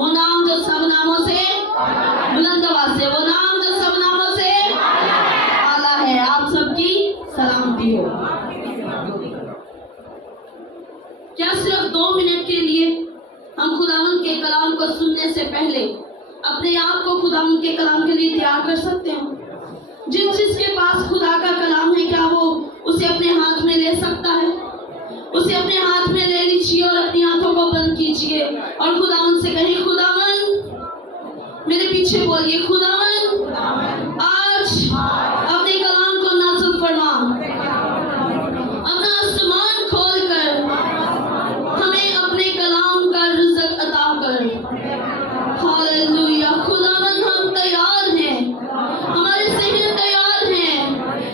वो नाम जो सब नामों से बुलंद आवाज से, वो नाम जो सब नामों से आला है। आप सबकी सलामती हो। क्या सिर्फ 2 मिनट के लिए हम खुदावंद के कलाम को सुनने से पहले अपने आप को खुदावंद के कलाम के लिए तैयार कर सकते हो? जिस जिसके पास खुदा का कलाम है, क्या वो उसे अपने हाथ में ले सकता है? उसे अपने हाथ में ले लीजिए और अपनी आंखों को बंद कीजिए और खुदावंद से कहिए, खुदावंद, मेरे पीछे बोलिए, खुदावंद आज अपने कलाम को नाज़िल फरमा, अपना आसमान खोल कर हमें अपने कलाम का रिज़्क अता कर। हालेलुया। खुदावंद, हम तैयार हैं, हमारे ज़हन तैयार हैं,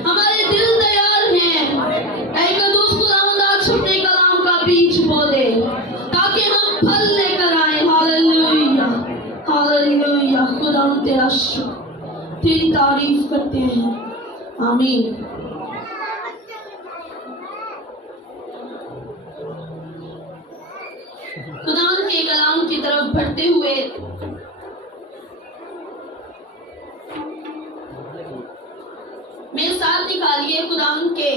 हमारे दिल तैयार हैं। ऐ कदूस खुदावंद, आज अपने कलाम का बीज बो दे ताकि हम फल लेकर आए। Hallelujah, hallelujah. खुदावंद तेरा शुक्र, तेरी तारीफ करते हैं। आमीन। खुदावंद के कलाम की तरफ बढ़ते हुए मेरे साथ निकालिए, खुदावंद के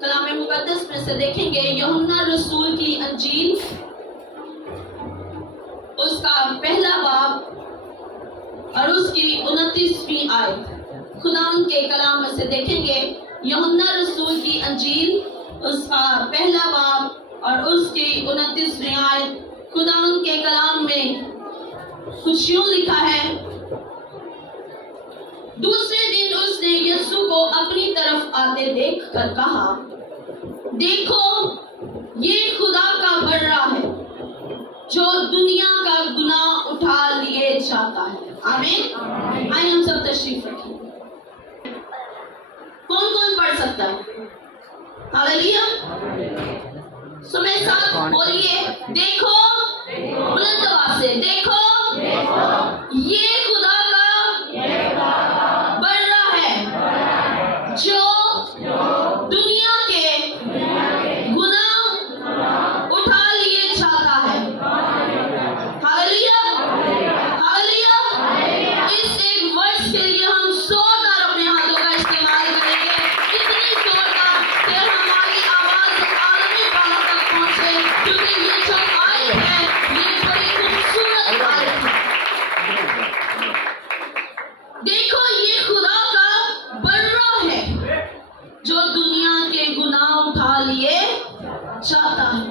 कलाम मुकद्दस में से देखेंगे यूहन्ना रसूल की अंजील, उसका पहला बाब और उसकी 29वीं आयत। खुदावंद के कलाम में से देखेंगे यूहन्ना रसूल की अंजील, उसका पहला बाब और उसकी 29वीं आयत। खुदावंद के कलाम में कुछ यूं लिखा है, दूसरे दिन उसने यीशु को अपनी तरफ आते देखकर कहा, देखो, ये खुदा का बर्रा है जो दुनिया का गुनाह उठा लिए जाता है। आमीन। आइए हम सब तशरीफ रखें। कौन कौन पढ़ सकता है? हालेलुया। सो मेरे साथ बोलिए, देखो, बुलंद आवाज से, देखो, ये खुदा का बर्रा है जो दुनिया के गुनाह उठा लिए जाता है। Hallelujah, hallelujah. इस एक वर्ष के लिए हम जोरदार अपने हाथों का इस्तेमाल करेंगे, इतनी जोरदार कि हमारी आवाज आलमी बाला तक पहुंचे, क्योंकि ये जो आयत है ये बड़ी खूबसूरत आयत है। देखो, ये खुदा का बर्रा है जो दुनिया के गुनाह उठा लिए जाता है।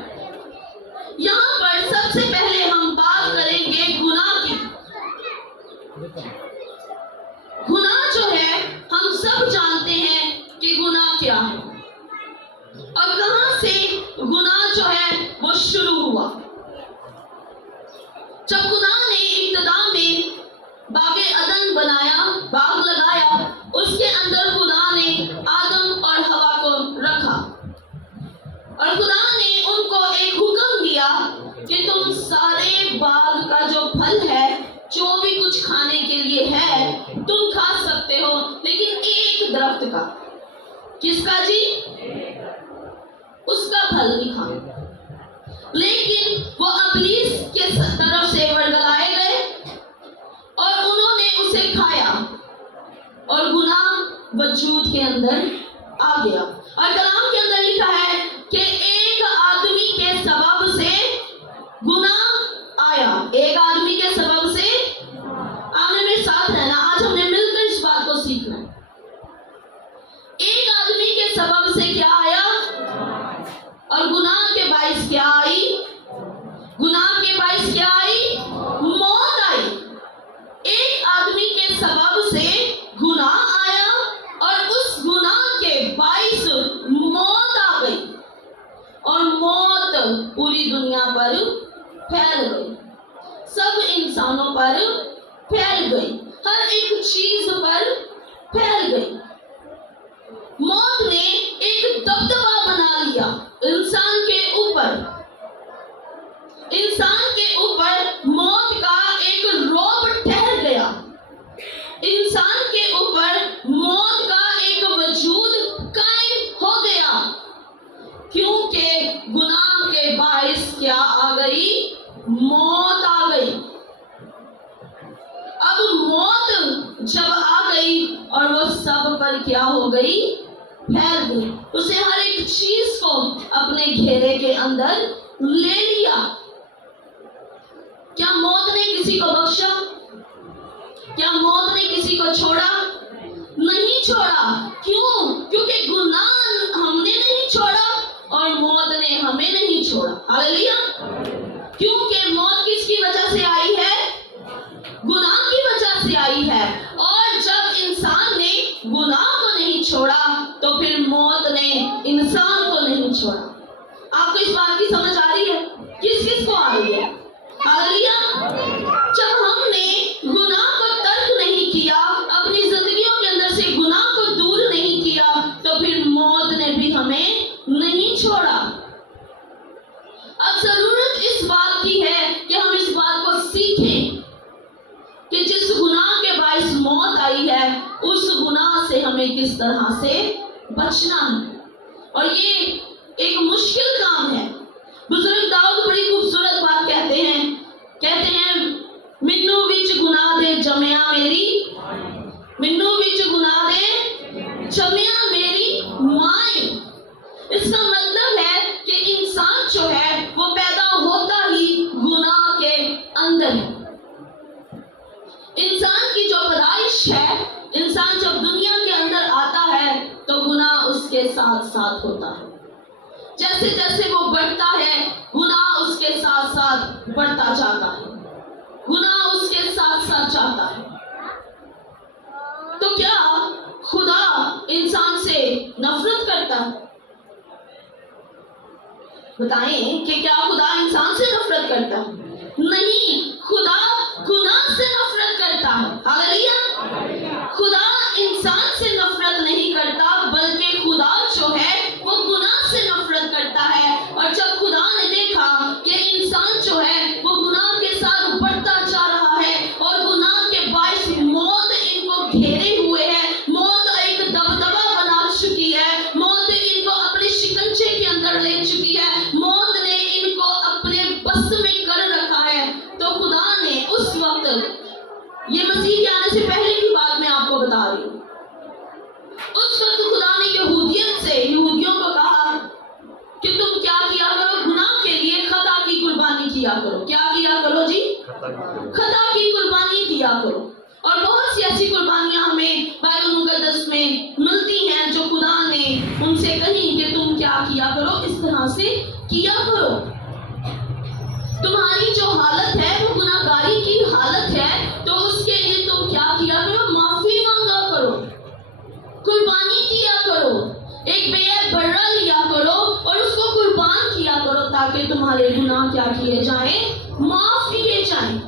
यहाँ पर सबसे पहले हम बात करेंगे गुनाह की। गुनाह जो है, हम सब जानते हैं कि गुनाह क्या है और कहां से गुनाह जो है वो शुरू हुआ। जब खुदा ने इब्तिदा में बागे अदन बनाया, बाग लगाया, उसके अंदर खुदा ने आदम और हवा को रखा और खुदा ने उनको एक हुक्म दिया कि तुम सारे बाग का जो फल है, जो भी कुछ खाने के लिए है, तुम खा सकते हो, लेकिन एक दरख्त का। किसका जी? उसका फल नहीं खाना। लेकिन वो इब्लीस के तरफ से वर्गलाए गए और उन्होंने उसे खाया और गुनाह वजूद के अंदर आ गया। और कलाम के अंदर लिखा है कि एक आदमी के सबब से गुनाह आया। एक आदमी के सबब से, आपने मेरे साथ रहना, आज हमने मिलकर इस बात को सीखना है। एक आदमी के सबब से क्या आया और गुनाह के बाइस क्या आई? गुनाह के बाइस क्या आई? मौत आई। एक आदमी के सबब से गुनाह आया और उस गुनाह के बाइस मौत आ गई और मौत पूरी दुनिया पर फैल गई, सब इंसानों पर फैल गई, हर एक चीज पर फैल गई। मौत ने एक दबदबा बना लिया इंसान के ऊपर। इंसान के ऊपर मौत का एक रौब ठहर गया। इंसान के ऊपर मौत का एक वजूद कायम हो गया, क्योंकि गुनाह के बाइस क्या आ गई? मौत आ गई। اور وہ سب پر کیا ہو گئی؟ پھیل گئی۔ اسے ہر ایک چیز کو اپنے گھیرے کے اندر لے لیا۔ کیا موت نے کسی کو بخشا؟ کیا موت نے کسی کو چھوڑا؟ نہیں چھوڑا۔ کیوں؟ کیونکہ گناہ ہم نے نہیں چھوڑا اور موت نے ہمیں نہیں چھوڑا۔ ہاللیلویہ۔ کیونکہ موت کس کی وجہ سے آئی ہے؟ گناہ کی وجہ سے آئی ہے۔ اور جب انسان نے گناہ کو نہیں چھوڑا تو پھر موت نے انسان کو نہیں چھوڑا۔ آپ کو اس بات کی سمجھ آ رہی ہے؟ کس کس کو آ رہی ہے؟ ہاللیلویہ۔ جب ہم نے گناہ کو ترک نہیں کیا، اپنی زندگیوں کے اندر سے گناہ کو دور نہیں کیا، تو پھر موت نے بھی ہمیں نہیں چھوڑا۔ اب ضرورت اس بات کی ہے کہ ہم اس بات کو سیکھیں کہ جس گناہ کے باعث موت آئی ہے، اس گناہ سے ہمیں کس طرح سے بچنا ہے۔ اور یہ ایک مشکل کام ہے۔ بزرگ داؤد بڑی خوبصورت بات کہتے ہیں مینوں وچ گناہ دے جمیا میری، مینوں وچ گناہ دے جمیا میری مائیں۔ اس کا مطلب ہے کہ انسان جو ہے وہ پیدا ہوتا ہی گناہ کے اندر ہے۔ انسان کی جو پیدائش ہے، انسان جب دنیا کے اندر آتا ہے تو گناہ اس کے ساتھ ساتھ ہوتا ہے۔ جیسے جیسے وہ بڑھتا ہے گناہ اس کے ساتھ ساتھ بڑھتا جاتا ہے، گناہ اس کے ساتھ ساتھ جاتا ہے۔ تو کیا خدا انسان سے نفرت کرتا ہے؟ بتائیں کہ کیا خدا انسان سے نفرت کرتا ہے؟ نہیں، خدا گناہ سے نفرت کرتا ہے۔ ہاللیلویہ۔ خدا انسان سے نفرت نہیں کرتا، بلکہ خدا جو ہے وہ گناہ سے نفرت کرتا ہے۔ اور جب خدا نے دیکھا کہ انسان جو ہے وہ گناہ کے ساتھ بڑھتا جا رہا ہے اور گناہ کے باعث موت ان کو گھیرے ہوئے ہے، موت ایک دبدبا بنا چکی ہے، موت ان کو اپنے شکنجے کے اندر لے چکی ہے، موت نے ان کو اپنے بس میں کر رکھا ہے، تو خدا نے اس وقت، یہ مسیح کے آنے سے پہلے کی بات میں آپ کو بتا رہی ہوں، اس وقت خدا نے یہودیوں کو کہا کہ تم کیا کیا کرو؟ گناہ کے لیے خطا کی قربانی کیا کرو۔ کیا کیا کرو جی؟ خطا کی قربانی دیا کرو۔ اور بہت سی ایسی قربانیاں ہمیں بائبل مقدس میں ملتی ہیں جو خدا نے ان سے کہیں کہ تم کیا کیا کرو، اس طرح سے کیا کرو۔ تمہاری جو حالت ہے وہ گناہگاری کی حالت ہے، تو اس کے لیے تم کیا کیا کرو؟ معافی مانگا کرو، قربانی کیا کرو، ایک بے عیب بڑھڑا لیا کرو اور اس کو قربان کیا کرو، تاکہ تمہارے گناہ کیا کیے جائیں؟ معاف کیے جائیں۔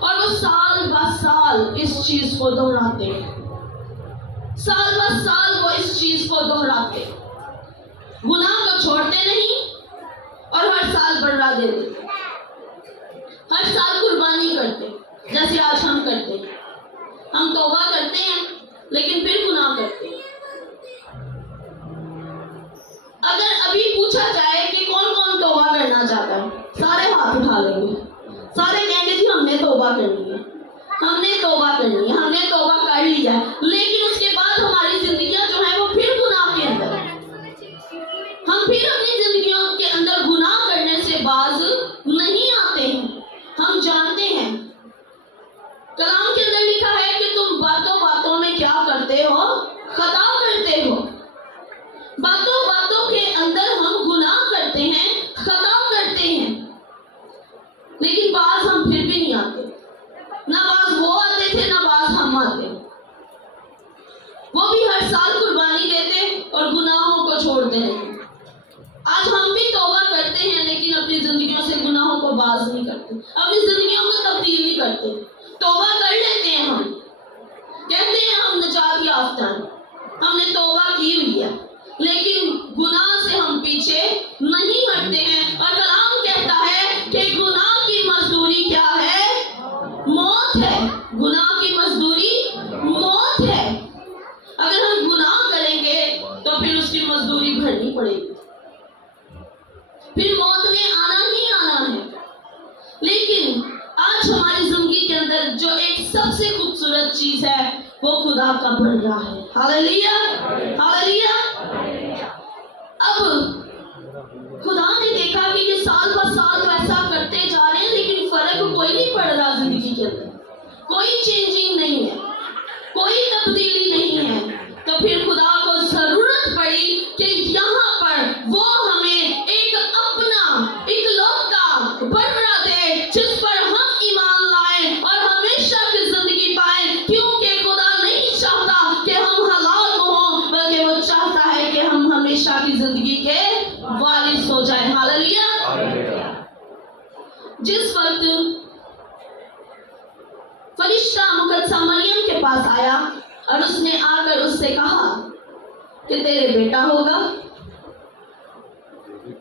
اور وہ سال بہ سال اس چیز کو دہراتے ہیں، سال بہ سال وہ اس چیز کو دہراتے، گناہ کو چھوڑتے نہیں اور ہر سال بڑھا دیتے، ہر سال قربانی کرتے، جیسے آج ہم کرتے ہیں۔ ہم توبہ کرتے ہیں لیکن پھر گناہ کرتے ہیں۔ اگر ابھی پوچھا جائے کہ کون کون توبہ کرنا چاہتا ہے، سارے ہاتھ اٹھا لیں گے، سارے کہیں گے جی ہم نے توبہ کرنی ہے، ہم نے توبہ کرنی ہے، ہم نے توبہ کر لی ہے، لیکن اس کے بعد ہماری زندگیاں جو ہیں وہ پھر گناہ کے اندر ہیں۔ ہم پھر اپنی زندگیوں کے اندر گناہ کرنے سے باز نہیں آتے ہیں۔ ہم جانتے ہیں، کلام کے اندر لکھا ہے کہ تم باتوں باتوں میں کیا کرتے ہو؟ خطا کرتے ہو۔ باتوں باتوں کے اندر ہم گناہ کرتے ہیں، خطا کرتے ہیں، لیکن بعض ہم پھر بھی نہیں آتے۔ نہ بعض وہ آتے تھے، نہ بعض ہم آتے۔ وہ بھی ہر سال قربانی دیتے اور گناہوں کو چھوڑتے رہتے۔ آج ہم بھی توبہ کرتے ہیں لیکن اپنی زندگیوں سے گناہوں کو باز نہیں کرتے، اپنی زندگیوں کو تبدیل نہیں کرتے۔ توبہ کر لیتے ہیں، ہم کہتے ہیں ہم نجات یافتہ ہیں، ہم نے توبہ کی ہوئی ہے، لیکن گناہ سے ہم پیچھے نہیں ہٹتے ہیں۔ اور کلام کہتا ہے کہ گناہ کی مزدوری کیا ہے؟ موت ہے۔ گناہ کی مزدوری موت ہے۔ اگر ہم گناہ کریں گے تو پھر اس کی مزدوری بھرنی پڑے گی، پھر موت نے آنا ہی آنا ہے۔ لیکن آج ہماری زندگی کے اندر جو ایک سب سے خوبصورت چیز ہے वो खुदा का बन रहा है। Hallelujah, hallelujah. अब खुदा ने देखा कि ये साल ब साल वैसा करते जा रहे हैं, लेकिन फर्क कोई नहीं पड़ रहा जिंदगी के अंदर, कोई चेंजिंग नहीं है, कोई तब्दीली नहीं है। तो फिर खुदा को जरूरत पड़ी कि यहाँ पर वो हमें एक अपना इकलौता बर्रा दे जिस पर हम ईमान लाएं और हमेशा की जिंदगी पाएं, क्योंकि खुदा नहीं चाहता कि हम हलाक हों, बल्कि वो चाहता है कि हम हमेशा की जिंदगी के वारिस हो जाएं। हालेलुया। जिस वक्त फरिश्ता मुकद्दसा मरियम के पास आया और उसने आकर उससे कहा कि तेरे बेटा होगा,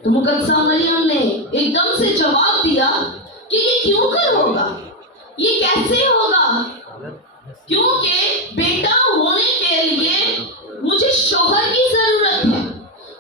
तो मुकद्दसा मरियम ने एकदम से जवाब दिया कि ये क्यों कर होगा, ये कैसे होगा, क्योंकि बेटा होने के लिए मुझे शौहर की जरूरत है,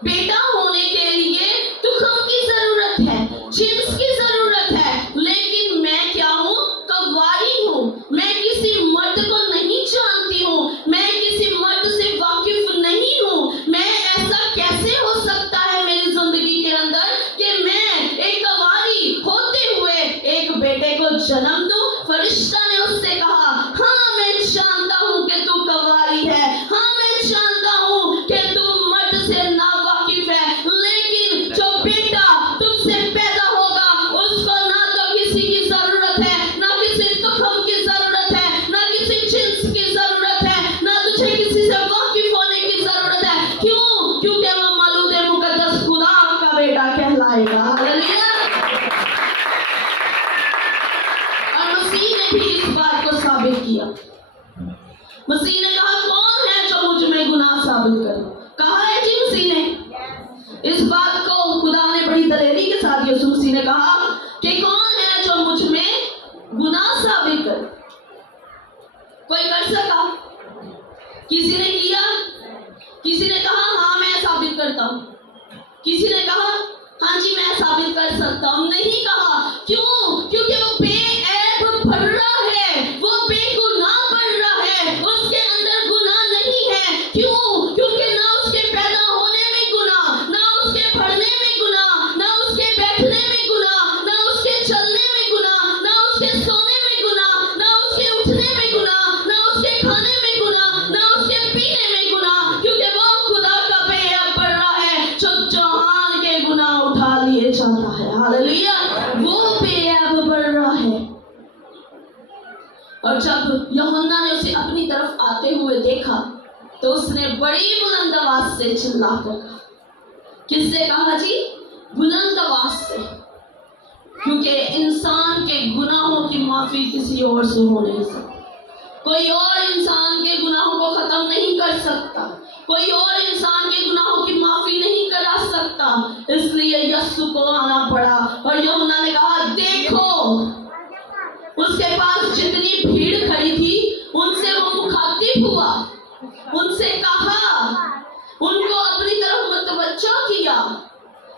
बेटा होने के लिए तुखम की जरूरत है, जिन्स की जरूरत है, लेकिन मैं क्या हूँ, कवारी हूँ, मैं किसी मर्द को नहीं जानती हूँ, मैं किसी मर्द से वाकिफ नहीं हूँ। मैं ऐसा कैसे हो सकता है मेरी जिंदगी के अंदर कि मैं एक कवारी होते हुए एक बेटे को जन्म दूं। फरिश्ता ने उससे कहा, हाँ मैं जानता हूँ कि तू कवारी है, हाँ मैं जानता हूँ कि तू मर्द से नावाकिफ है, लेकिन जो बेटा तुझसे पैदा होगा उसको ना तो किसी की जरूरत है, ना किसी तुखम की जरूरत है, ना किसी जिन्स की जरूरत है, ना तुझे किसी से वाकिफ होने की जरूरत है। क्यों? क्योंकि वो मौलूद मुकद्दस खुदा का बेटा कहलाएगा। हालेलुया। और मसीह ने भी इस बात को साबित किया। मसीह ने कहा, कौन है जो मुझ में गुनाह साबित करे? कहा है जी मसीह ने। इस बात को खुदा ने बड़ी दलेरी के साथ यीशु मसीह ने कहा कि कौन है जो मुझ में गुनाह साबित करे? कोई कर सका? किसी ने किया? किसी ने कहा हाँ मैं साबित करता हूँ, किसी ने कहा हाँ जी मैं साबित कर सकता हूँ? नहीं कहा। क्यों? क्योंकि वो बेऐब भर्रा है, वो बेगुनाह भर्रा है, उसके अंदर गुनाह नहीं है। क्यों? क्योंकि ना उसके पैदा होने में गुनाह, ना उसके पढ़ने में गुनाह, ना उसके बैठने में गुनाह, ना उसके चलने में गुनाह, ना उसके सोने में गुनाह, ना उसके उठने में गुनाह, ना उसके खाने में गुनाह, ना उसके पीने में गुनाह, क्योंकि वो खुदा का बेऐब भर्रा है जो जहान के गुनाह उठा लिए जाता है। हालेलुया। वो बेऐब भर्रा है। और जब यूहन्ना ने उसे अपनी तरफ आते हुए देखा तो उसने बड़ी बुलंद आवाज से चिल्लाकर कहा। किससे कहा जी? बुलंद आवाज से। क्योंकि इंसान के गुनाहों की माफी किसी और से हो नहीं सकती, कोई और इंसान के गुनाहों को खत्म नहीं कर सकता, कोई और इंसान के गुनाहों की माफी नहीं करा सकता। इसलिए यीशु को आना पड़ा। और यूहन्ना ने कहा, देखो, उसके पास जितनी भीड़ खड़ी थी उनसे वो मुखातिब हुआ, उनसे कहा, उनको अपनी तरफ मतवज्जा किया।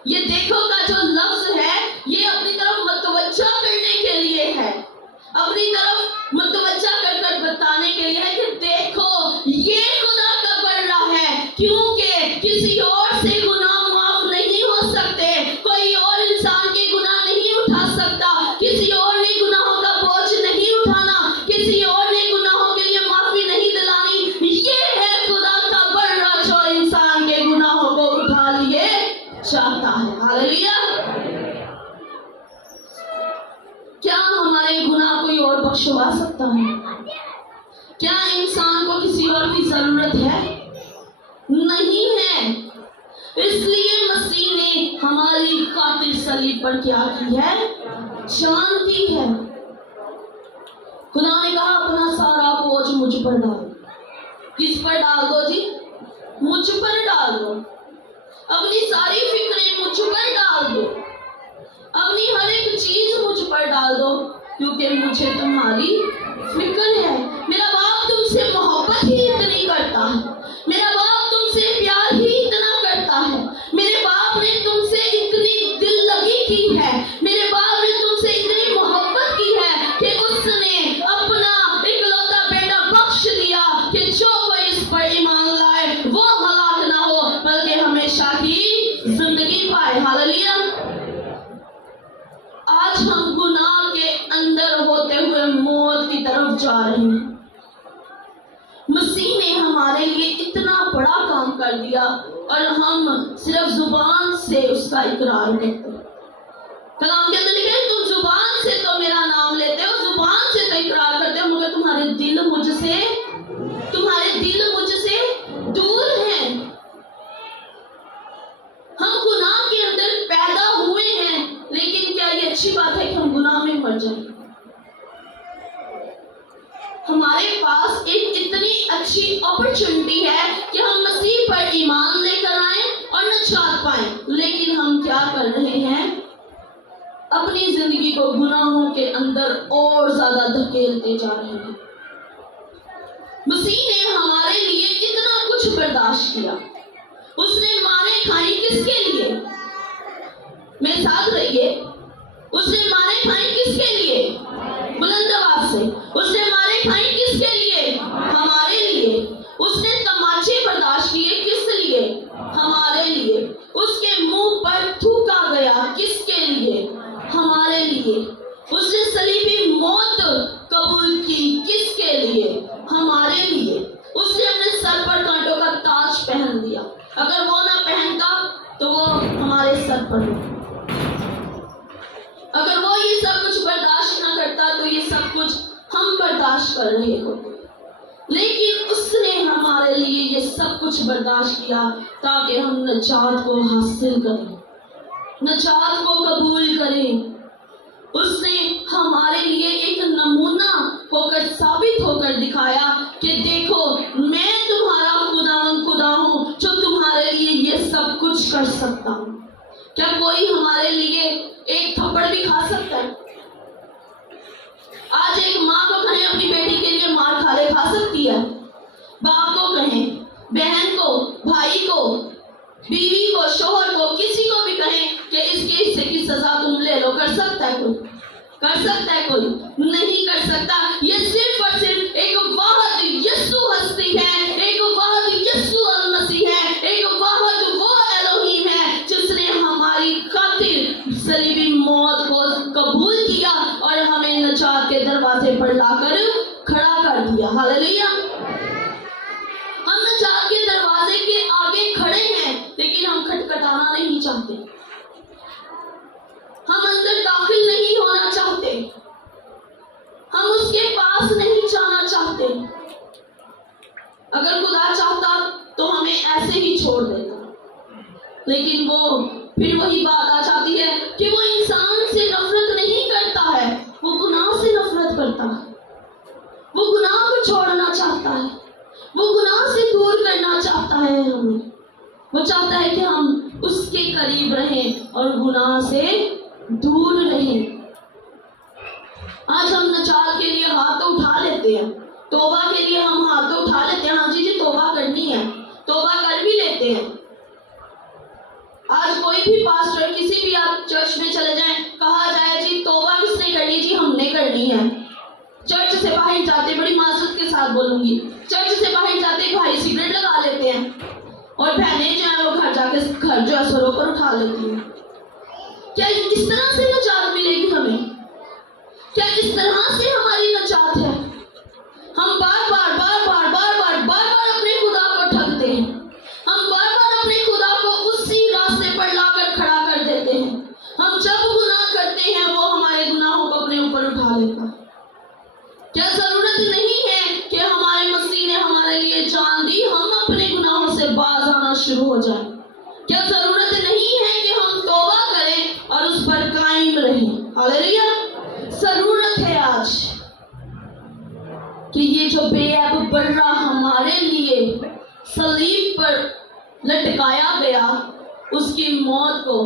ये देखो का जो लफ्ज है ये अपनी तरफ मतवज्जा करने के लिए है, अपनी तरफ मतवज्जा कर कर बताने के लिए है कि देखो ये खुदा का बर्रा है, क्योंकि किसी और से गुनाह माफ नहीं हो सकते, कोई और इंसान के गुनाह नहीं उठा सकता, किसी और ने गुनाहों का बोझ नहीं उठाना, किसी और ने गुनाहों के लिए माफी नहीं दिलानी। ये है खुदा का बर्रा जो इंसान के गुनाहों को उठा लिए चाहता है। हालेलुया। क्या हमारे गुनाह कोई और बख्शवा सकता है? क्या इंसान को किसी और की जरूरत है? नहीं है। इसलिए मसीह ने हमारी खातिर सलीब पर क्या की है? जान दी है। खुदा ने कहा, अपना सारा बोझ मुझ पर डाल। किस पर डाल दो जी? मुझ पर डाल दो। अपनी सारी फिक्रें मुझ पर डाल दो, अपनी हर एक चीज मुझ पर डाल दो, क्योंकि मुझे तुम्हारी फिक्र है। मेरा बाप तुमसे मोहब्बत ही इतनी करता है, मेरा बाप तुमसे प्यार ही इतना करता है, मेरे बाप ने तुमसे इतनी दिल लगी की है, मेरे बाप ने तुमसे इतनी मोहब्बत की है कि उसने अपना इकलौता बेटा बख्श दिया कि اور موت کی طرف جا رہے ہیں۔ مسیح نے ہمارے لیے اتنا بڑا کام کر دیا اور ہم صرف زبان سے اس کا اقرار کرتے ہیں۔ کلام کے اندر لکھا ہے تم زبان سے تو میرا نام لیتے ہو، زبان سے تو اقرار کرتے ہو، مگر تمہارے دل مجھ سے دور ہیں۔ ہم گناہ کے اندر پیدا ہوئے ہیں، لیکن کیا یہ اچھی بات ہے کہ ہم گناہ میں مر جائیں؟ ہمارے پاس ایک اتنی اچھی اپرچونٹی ہے کہ ہم مسیح پر ایمان لے کر آئیں اور نجات پائیں، لیکن ہم کیا کر رہے ہیں؟ اپنی زندگی کو گناہوں کے اندر اور زیادہ دھکیلتے جا رہے ہیں۔ مسیح نے ہمارے لیے اتنا کچھ برداشت کیا۔ اس نے مارے کھائی کس کے لیے؟ میرے ساتھ رہیے، اس نے مارے کھائی کس کے لیے؟ بلند آواز سے، اس نے مارے کھائی کس کے لیے؟ ہمارے لیے۔ اس نے تماچے برداشت کیے کس لیے؟ ہمارے لیے۔ اس کے منہ پر تھوکا گیا کس کے لیے؟ ہمارے لیے۔ اس نے صلیبی موت قبول کی کس کے لیے؟ ہمارے لیے۔ اس نے اپنے سر پر کانٹوں کا تاج پہن دیا، اگر وہ نہ پہنتا تو وہ ہمارے سر پر ہوتا۔ اگر وہ یہ سب کچھ برداشت نہ کرتا تو یہ سب کچھ ہم برداشت کر رہے ہوتے، لیکن اس نے ہمارے لیے یہ سب کچھ برداشت کیا تاکہ ہم نجات کو حاصل کریں، نجات کو قبول کریں۔ اس نے ہمارے لیے ایک نمونہ ہو کر ثابت ہو کر دکھایا کہ دیکھو میں تمہارا خدا ہوں جو تمہارے لیے یہ سب کچھ کر سکتا ہوں۔ کیا کوئی ہمارے لیے ایک تھپڑ بھی کھا سکتا ہے؟ آج ایک ماں کو کہیں اپنی بیٹی کے لیے مار کھا سکتی ہے؟ باپ کو کہیں، بہن کو، بھائی کو، بیوی کو، شوہر کو، کسی کو بھی کہیں کہ اس کے حصے کی سزا تم لے لو، کر سکتا ہے کوئی؟ کر سکتا ہے کوئی؟ نہیں کر سکتا۔ یہ صرف اور صرف ایک واحد یسوع ہستی ہے، ایک واحد یسوع المسیح ہے، ایک واحد وہ الوہیم ہے جس نے ہماری خاطر صلیبی موت کو قبول کیا اور ہمیں نجات کے دروازے پر لا کر کھڑا کر دیا۔ ہاللیلویا۔ ہم نجات کے دروازے کے آگے کھڑے ہیں، لیکن ہم کھٹکھٹانا نہیں چاہتے، ہم اندر داخل نہیں ہونا چاہتے، ہم اس کے پاس نہیں جانا چاہتے۔ اگر خدا چاہتا تو ہمیں ایسے ہی چھوڑ دیتا، لیکن وہ پھر وہی بات آ جاتی ہے کہ وہ انسان سے نفرت نہیں کرتا ہے، وہ گناہ سے نفرت کرتا ہے، وہ گناہ کو چھوڑنا چاہتا ہے، وہ گناہ سے دور کرنا چاہتا ہے ہمیں۔ وہ چاہتا ہے کہ ہم اس کے قریب رہیں اور گناہ سے دور رہیں۔ آج ہم نجات کے لیے ہاتھ تو اٹھا لیتے ہیں، توبہ کے لیے ہم ہاتھ تو اٹھا لیتے ہیں، ہاں جی توبہ کرنی ہے، توبہ کر بھی لیتے ہیں۔ آج کوئی بھی پاسٹر، کسی بھی آپ چرچ میں چلے جائیں، کہا جائے جی توبہ کس نے کرنی؟ جی ہم نے کرنی ہے۔ چرچ سے باہر جاتے، بڑی معذرت کے ساتھ بولوں گی، چرچ سے باہر جاتے بھائی سگریٹ لگا لیتے ہیں اور بہنیں جو ہیں وہ گھر جا کے گھر جو ہے سروں پر اٹھا لیتی ہیں۔ کیا اس طرح سے نجات ملے گی ہمیں؟ کیا اس طرح سے ہماری نجات ہے؟ ہم بار بار اپنے خدا کو ٹھگتے ہیں، ہم بار بار اپنے خدا کو اسی راستے پر لا کر کھڑا کر دیتے ہیں۔ ہم جب گناہ کرتے ہیں وہ ہمارے گناہوں کو اپنے اوپر اٹھا لیتا ہے۔ کیا ضرورت نہیں ہے کہ ہمارے مسیح نے ہمارے لیے جان دی، ہم اپنے گناہوں سے باز آنا شروع ہو جائیں؟ کیا ضرورت نہیں ہے کہ ہم توبہ کریں اور اس پر قائم رہیں؟ ہاللیلویا۔ ضرورت ہے آج کہ یہ جو بے عیب بڑھا ہمارے لیے صلیب پر لٹکایا گیا، اس کی موت کو،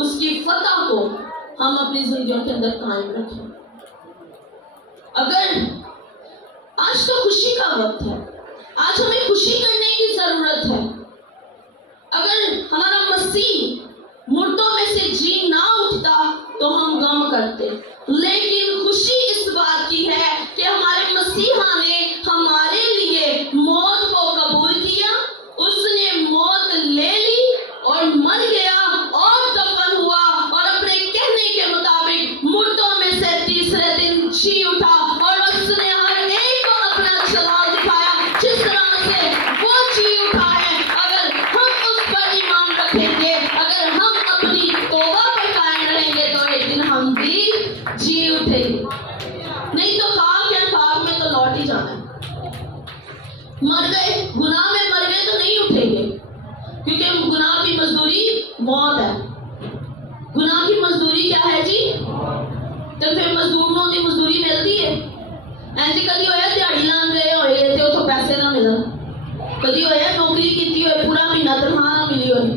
اس کی فتح کو ہم اپنی زندگیوں کے اندر قائم رکھیں۔ اگر آج تو خوشی کا وقت ہے، آج ہمیں خوشی کرنے کی ضرورت ہے۔ اگر ہمارا مسیح مردوں میں سے جی نہ اٹھتا تو ہم غم کرتے، لیکن خوشی اس بات کی ہے کہ ہمارے مسیحا نے ہمارے لیے موت کو قبول کیا، اس نے موت لے لی اور مر گیا اور دفن ہوا اور اپنے کہنے کے مطابق مردوں میں سے تیسرے دن جی اٹھا तो खाक या खाक में तो लौट ही जाना है। मर गए, गुनाह में मर गए तो नहीं उठेंगे, क्योंकि गुनाह की मजदूरी मौत है। गुनाह की मजदूरी क्या है जी? तो फिर मजदूरों की मजदूरी मिलती है। ऐसे कभी होया दिहाड़ी लान गए होए ते उथों पैसे ना मिलन, कभी होया नौकरी की होए पूरा महीना तनख्वाह ना मिली होए,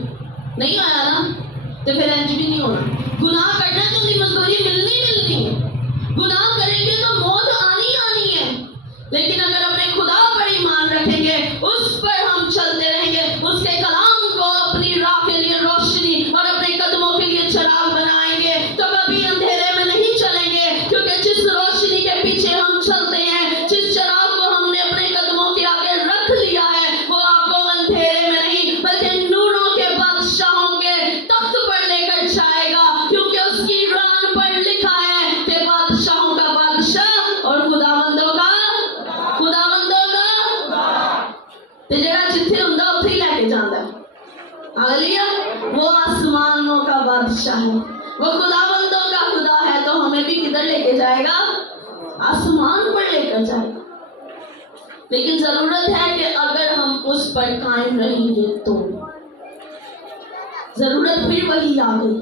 नहीं होया ना, तो फिर इंज भी नहीं होना। गुनाह करना तो उनकी मजदूरी मिलनी है। गुनाह करेंगे तो मौत आनी आनी है, लेकिन अगर अपने खुदा पर ईमान रखेंगे, उस पर हम चलते रहेंगे, उसके कलाम को अपनी राह के लिए रोशनी और अपने कदमों के लिए चिराग बनाएंगे, तो कभी अंधेरे में नहीं चलेंगे, क्योंकि जिस रोशनी के पीछे हम चलते हैं, जिस चिराग को हमने अपने कदमों के आगे रख लिया है, वो आपको अंधेरे में नहीं बल्कि नूरों के बादशाहों के तख्त पर लेकर जाएगा, क्योंकि उसकी रान पर लिखा है कि बादशाहों का बादशाह और खुदावंदों का ते जेड़ा जिथे हुंदा उत्थे ही लेके जांदा है। हालेलुया। वो आसमानों का बादशाह है, वो खुदावंदों का खुदा है, तो हमें भी किधर लेके जाएगा? आसमान पर लेकर जाएगा। लेकिन जरूरत है कि अगर हम उस पर कायम रहेंगे तो जरूरत फिर वही आ गई,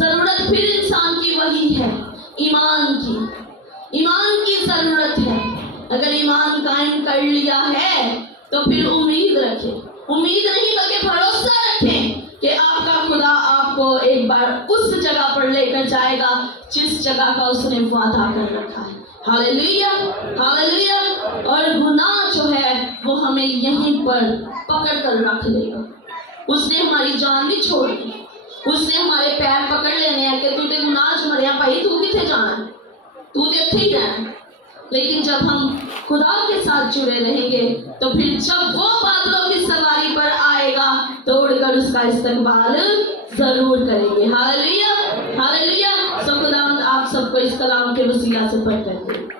जरूरत फिर इंसान की वही है, ईमान की जरूरत है। अगर ईमान कायम कर लिया है तो फिर उम्मीद रखें, उम्मीद नहीं बल्कि भरोसा रखें कि आपका खुदा आपको एक बार उस जगह पर लेकर जाएगा जिस जगह का उसने वादा कर रखा है। Hallelujah, hallelujah. और गुनाह जो है वो हमें यहीं पर पकड़ कर रख लेगा। उसने हमारी जान भी छोड़नी, उसने हमारे पैर पकड़ लेने हैं कि तू ते गुनाह च मरिया भाई, तू किथे जाना है, तू तो इत्थे ही रहना। लेकिन जब हम खुदा के साथ जुड़े रहेंगे तो फिर जब वो बादलों की सवारी पर आएगा तो उड़कर उसका इस्तकबाल जरूर करेंगे। Hallelujah, hallelujah. सो खुदा आप सबको इस कलाम के वसीला से बरकत दे।